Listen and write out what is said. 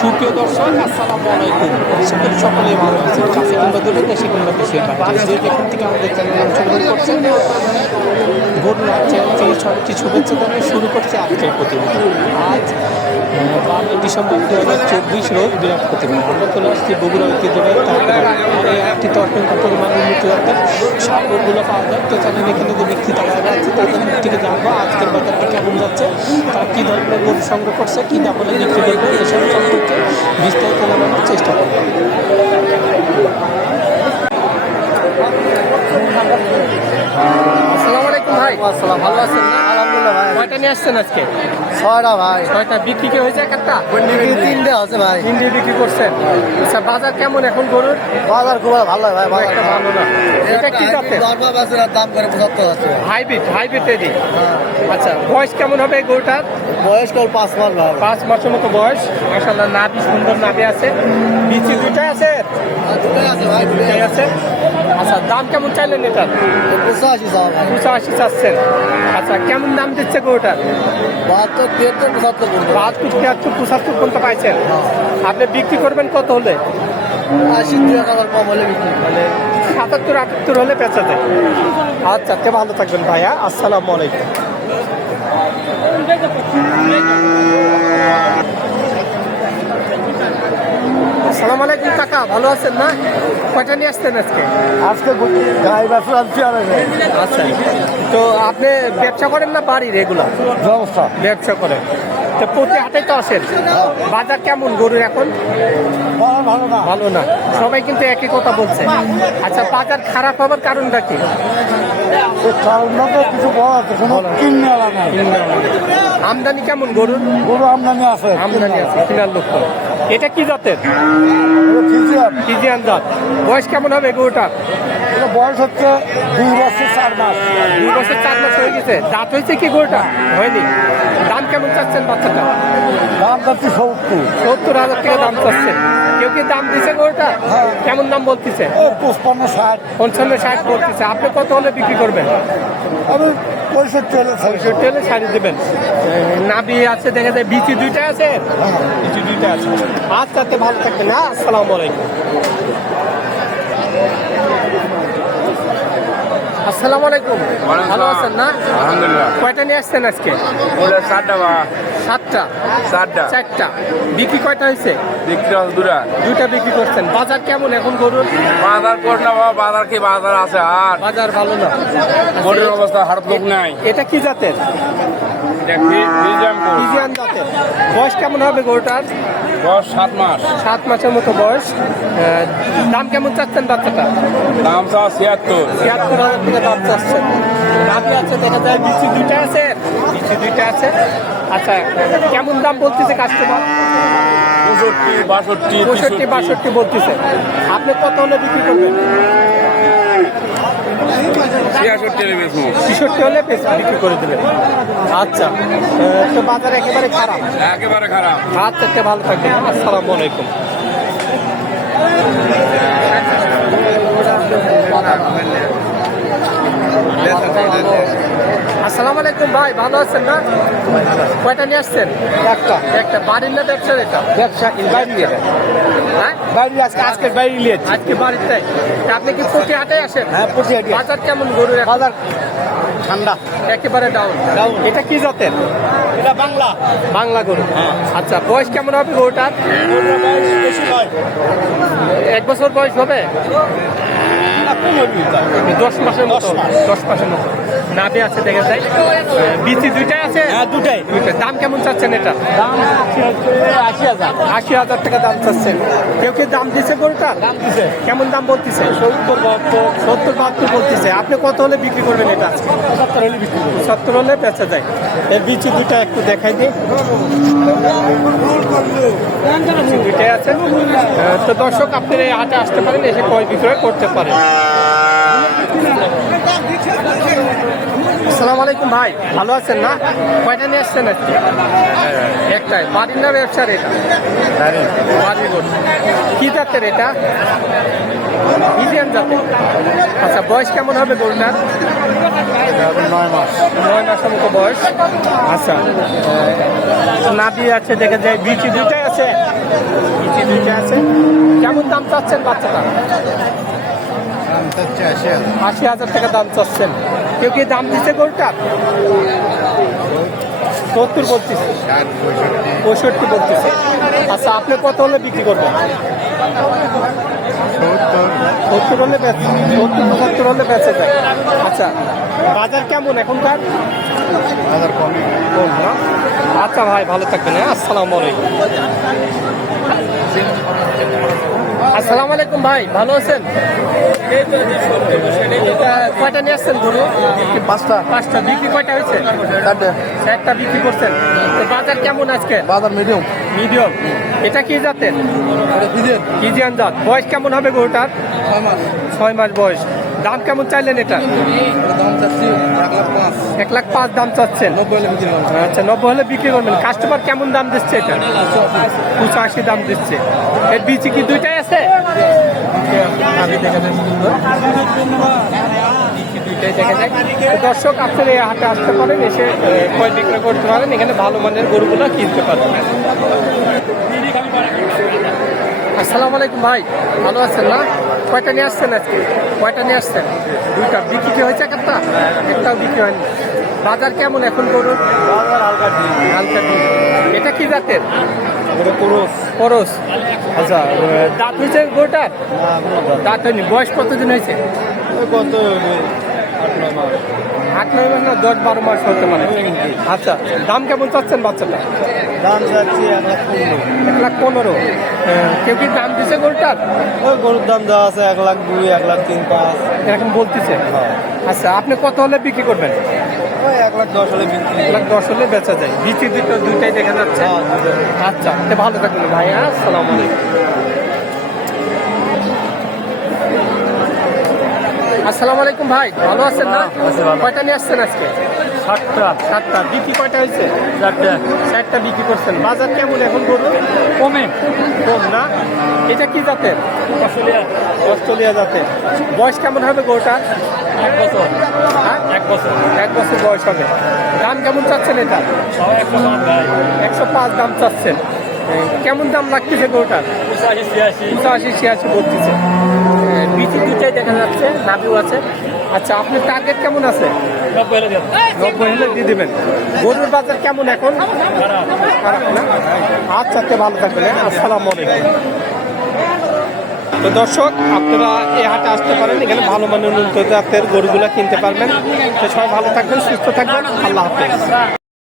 সুপ্রিয় দর্শক, আসসালামু আলাইকুম। করি সকলেই ভালো আছেন। কাছে কিংবা দূরে, দেশে কিংবা যে থেকে আমাদের চ্যানেল অংশগ্রহণ করছেন বলুন চ্যানেল থেকে সবাইকে শুভেচ্ছা জানিয়ে শুরু করছে আজকের প্রতিবেদন। আজ বারোই ডিসেম্বর দু হাজার চব্বিশ রোজ বৃহস্পতিবার আমরা চলে আসছি বগুড়া ঐতিহ্যবাহী এই একটি তর্পণ পরিমাণ উন্নত সারগুলো পাওয়া যায়। তো চ্যানেলে এখানে যে বিক্রেতারা আছে। তাদের মুখ থেকে জানব আজকের বাজারটা কেমন যাচ্ছে, তারা কী ধরনের গরু সংগ্রহ করছে, কী দামে বিক্রি করবে, এসব সম্পর্কে বিস্তারিত জানানোর চেষ্টা করব। আসসালামু আলাইকুম ভাই। আসসালাম। ভালো আছেন না? ভাই। কয়টা নিয়ে আসছেন আজকে? ছয়টা ভাই। ছয়টা বিক্রি কি হয়েছে একটা? তিনটে আছে ভাই। তিনটে বিক্রি করছেন। আচ্ছা বাজার কেমন এখন গরুর? বাজার খুব ভালো ভাই একটা ভালো না। এটা কি দরবার দাম করে পঁচাত্তর আছে। হাইব্রিড হাইব্রিড এদি আচ্ছা বয়স কেমন হবে গরুটার? বয়স কল পাঁচ মাস ভাই। পাঁচ মাসের মতো বয়স। মাসাল্লাহ নাভি সুন্দর নাভি আছে। বিচি আছে? দুটাই আছে ভাই দুইটাই আছে? আচ্ছা দাম কেমন চাইলেন এটার? পঁচাশি দুশো আশি চাচ্ছেন। আচ্ছা কেমন দাম দিচ্ছে গরুটার? বাহাত্তর তিয়াত্তর পঁচাত্তর বাহাত্তর তিয়াত্তর পঁচাত্তর পর্যন্ত পাইছেন। আপনি বিক্রি করবেন কত হলে? আশি কম হলে বিক্রি মানে সাতাত্তর আটাত্তর হলে বেচা যায়। আচ্ছা কে ভালো থাকবেন ভাইয়া। আসসালামু আলাইকুম আসসালামু আলাইকুম কাকা ভালো আছেন না? কয়টা নিয়ে আসতেন আজকে? আজকে গাই বাছুর আনছি আর আচ্ছা। তো আপনি ব্যবসা করেন না বাড়ির রেগুলার ব্যবস্থা ব্যবসা করেন। তো প্রতি হাটে তো আসেন? বাজার কেমন গরুর এখন? ভালো না। ভালো না। সবাই কিন্তু একই কথা বলছে। আচ্ছা বাজার খারাপ হওয়ার কারণটা কি? বড় আমদানি কেমন গরুর? গরু আমদানি আছে। আমদানি আছে। কেনার লক্ষ এটা কি জাতের? ফিজিয়ান। জাত। বয়স কেমন হবে গরুটা? বয়স হচ্ছে দুই বছর চার মাস। দুই বছর চার মাস হয়ে গেছে। দাঁত হয়েছে কি গরুটা? হয়নি। দাম কেমন চাচ্ছেন বাচ্চাটা? দাম যাচ্ছে সত্তর। সত্তর হাজার টাকা দাম চাচ্ছেন কেউ কি দাম দিছে গরুটা? হ্যাঁ। কেমন দাম বলতেছে? ও পঁচপান্ন ষাট। পঞ্চান্ন ষাট বলতেছে। আপনি কত হলে বিক্রি করবেন? আমি পঁয়ষট্টি হলে। পঁয়ষট্টি হলে শাড়ি দেবেন। নাবি আছে দেখা যায় বিচি দুইটা আছে? বিচি দুইটা আছে। আচ্ছা ভালো থাকবেন হ্যাঁ? আসসালামু আলাইকুম। আসসালামু আলাইকুম। ভালো আছেন না? আলহামদুলিল্লাহ। কয়টা নিয়ে আসছেন আজকে? চারটা বা সাতটা। চারটা চারটা। বিক্রি কয়টা হয়েছে? বিক্রি আছে দুটা। দুইটা বিক্রি করছেন। বাজার কেমন এখন গরুর? বাজার কর না বাবা বাজার কি বাজার আছে আর? বাজার ভালো না। গরুর অবস্থা হারত লোক নাই। এটা কি জাতের? দেখ, ফি- ফিজিয়াম গরু। ফিজিয়ান জাতের। বয়স কেমন হবে গরুটার? দশ সাত মাস। সাত মাসের মতো বয়স। দাম কেমন চাচ্ছেন বাচ্চাটা? দাম চা ছিয়াত্তর। ছিয়াত্তর হাজার টাকা দাম চাচ্ছেন। নাভি আছে দেখা যায় বিচি দুইটা আছে। বিচি দুইটা আছে। আচ্ছা কেমন দাম বলতেছে কাস্টমার পঁয়ষট্টি বাষট্টি পঁয়ষট্টি বাষট্টি বলতেছে। আপনি কত হলে বিক্রি করবেন? ছিষট্টি হলে বিক্রি করে দেবেন। আচ্ছা আহ, তো বাজার একেবারে খারাপ। একেবারে খারাপ। আচ্ছা আচ্ছা ভালো থাকবেন। আসসালামু আলাইকুম। আসসালামু আলাইকুম ভাই ভালো আছেন না? কয়টা নিয়ে আসছেন? একটা। একটা বাড়ির না ব্যবসার এটা? ব্যবসা বাইরে নিয়ে যায়। হ্যাঁ? আজকে আজকে বাইরে নিয়ে আজকে বাড়িতে আপনি কি প্রতি হাটে আসেন? হ্যাঁ প্রতি হাটে। বাজার কেমন এখন? বাজার ঠান্ডা। একেবারে ডাউন Down। এটা কি জাতের? এটা বাংলা। বাংলা গরু। আচ্ছা বয়স কেমন হবে গরুটার? বেশি নয়। এক বছর বয়স হবে? দশ মাসের মতো। দশ মাসের মতো। নাভি আছে দেখা যায় বিচি দুইটাই আছে? হ্যাঁ দুটাই দাম কেমন চাচ্ছেন এটা? দাম আশি হাজার। আশি হাজার টাকা দাম চাচ্ছেন। কেউ কি দাম দিছে গরুটা দাম দিছে। কেমন দাম বলতেছে? সত্তর বাহাত্তর। সত্তর বাহাত্তর বলতেছে। আপনি কত হলে বিক্রি করবেন এটা? সত্তর হলে বিক্রি করব। সত্তর হলে বেচা যায়। এই বিচি দুইটা একটু দেখাই দিই। দুইটাই আছে। তো দর্শক আপনি এই হাটে আসতে পারেন এসে ক্রয় বিক্রয় করতে পারেন। আসসালামু আলাইকুম ভাই ভালো আছেন না? কয়টা নিয়ে আসছেন আজকে? একটাই বাড়ির না ব্যবসার এটা? বাড়ির। কি জাতের এটা? ইন্ডিয়ান জাতের। আচ্ছা বয়স কেমন হবে গরুটার? নয় মাস। নয় মাসের মতো বয়স। আচ্ছা নাবি আছে দেখা যায় বিচি দুইটাই আছে? বিচি দুইটা আছে। কেমন দাম চাচ্ছেন বাচ্চাটা? আশি হাজার। টাকা দাম চাচ্ছেন। কেউ কি দাম দিচ্ছে গরুটার সত্তর বলতেছে। পঁয়ষট্টি। বলতেছে। আচ্ছা আপনি কত হলে বিক্রি করবেন? সত্তর। হলে বেচ সত্তর পঁচাত্তর হলে বেঁচে যায়। আচ্ছা বাজার কেমন এখনকার? কমই কম না? আচ্ছা ভাই ভালো থাকবেন হ্যাঁ? আসসালামু আলাইকুম। আসসালামু আলাইকুম ভাই ভালো আছেন? কয়টা নিয়ে আসছেন গরু? পাঁচটা? পাঁচটা। বিক্রি কয়টা হয়েছে? চারটা। বিক্রি করছেন। বাজার কেমন আজকে? বাজার মিডিয়াম মিডিয়াম এটা কি জাতের? কিজিয়ান জাত? বয়স কেমন হবে গরুটার? ছয় মাস। ছয় মাস বয়স। দাম কেমন চাইলেন এটা? এক লাখ পাঁচ। দাম চাচ্ছেন। নব্বই হলে বিক্রি আচ্ছা নব্বই হলে বিক্রি করবেন। কাস্টমার কেমন দাম দিচ্ছে এটা? পঁচাশি দাম দিচ্ছে। এর বিচি কি দুইটাই আছে? আমি দেখা যায় সুন্দর দুইটাই দেখা যায় দর্শক আপনার এই হাটে আসতে পারেন এসে ক্রয় বিক্রয় করতে পারেন। এখানে ভালো মানের গরুগুলো কিনতে পারেন আসসালামু আলাইকুম ভাই ভালো আছেন না? কয়টা নিয়ে আসছেন আজকে? কয়টা নিয়ে আসছেন? দুইটা। বিক্রি হয়েছে একটা? একটাও বিক্রি হয়নি। বাজার কেমন এখন গরুর? হালকা। হালকা। এটা কি জাতের? পুরুষ খরচ আচ্ছা দাঁত হয়েছে দাম দাঁত হয়নি বয়স কতদিন হয়েছে? কত? আট নয় মাস। না দশ বারো মাস হতে পারে। আচ্ছা দাম কেমন চাচ্ছেন বাচ্চাটা? দাম চাচ্ছি এক লাখ পনেরো। এক লাখ পনেরো। কেউ কি দাম দিছে গরুটার? ওই গরুর দাম দেওয়া আছে এক লাখ দুই এক লাখ তিন পাঁচ। এরকম বলতেছে? আচ্ছা আপনি কত হলে বিক্রি করবেন? এক লাখ দশ হলে এক লাখ দশ হলে বেচা যায়। বিচি দুটো দুইটাই দেখা যাচ্ছে। হ্যাঁ, আচ্ছা ভালো থাকবেন আসসালামু আলাইকুম। আসসালামু আলাইকুম ভাই ভালো আছেন না? কয়টা নিয়ে আসছেন আজকে? সাতটা সাতটা। বিক্রি কয়টা হয়েছে? চারটে। চারটা বিক্রি করছেন। বাজার কেমন এখন গরু? কমে। কম না? এটা কি জাতের? অস্ট্রেলিয়া। জাতের। বয়স কেমন হবে গরুটার এক বছর। হ্যাঁ? এক বছর। এক বছর বয়স হবে। দাম কেমন চাচ্ছেন এটা? একশো পাঁচ দাম চাচ্ছেন। কেমন দাম লাগতেছে গরুটার? পঁচাশি ছিয়াশি। পঁচাশি ছিয়াশি বলতেছে। বিচি দুটাই দেখা যাচ্ছে নাবিও আছে। আচ্ছা আপনার টার্গেট কেমন আছে? নব্বই হলে দিয়ে দেবেন। গরুর বাজার কেমন এখন? আচ্ছা তে ভালো থাকবেন হ্যাঁ? আসসালামু আলাইকুম। তো দর্শক, আপনারা এই হাটে আসতে পারেন, এখানে ভালো মানের উন্নত জাতের গরুগুলা কিনতে পারবেন। তো সবাই ভালো থাকবেন, সুস্থ থাকবেন। আল্লাহ হাফেজ।